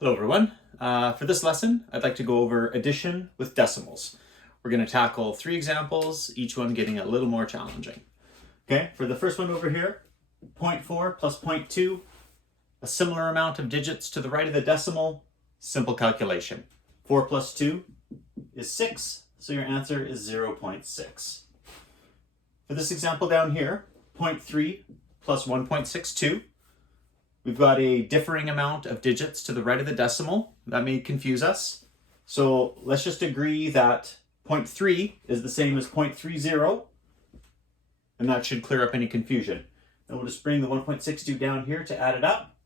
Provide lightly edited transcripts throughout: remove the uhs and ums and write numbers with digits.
Hello everyone. For this lesson, I'd like to go over addition with decimals. We're going to tackle 3 examples, each one getting a little more challenging. Okay, for the first one over here, 0.4 plus 0.2, a similar amount of digits to the right of the decimal, simple calculation. 4 plus 2 is 6, so your answer is 0.6. For this example down here, 0.3 plus 1.62, we've got a differing amount of digits to the right of the decimal. That may confuse us. So let's just agree that 0.3 is the same as 0.30, and that should clear up any confusion. Then we'll just bring the 1.62 down here to add it up.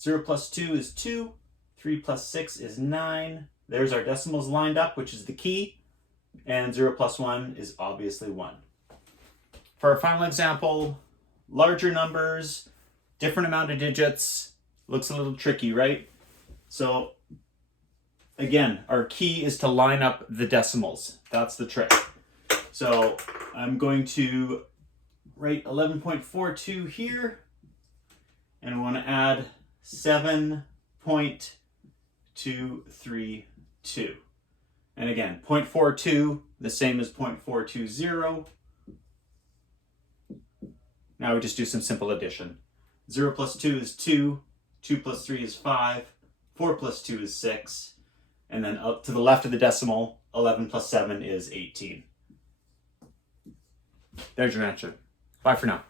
0 plus 2 is 2, 3 plus 6 is 9. There's our decimals lined up, which is the key, and 0 plus 1 is obviously 1. For our final example, larger numbers, different amount of digits, looks a little tricky, right? So again, our key is to line up the decimals. That's the trick. So I'm going to write 11.42 here, and I want to add 7.232. And again, 0.42, the same as 0.420. Now we just do some simple addition. 0 plus 2 is 2, 2 plus 3 is 5, 4 plus 2 is 6, and then up to the left of the decimal, 11 plus 7 is 18. There's your answer. Bye for now.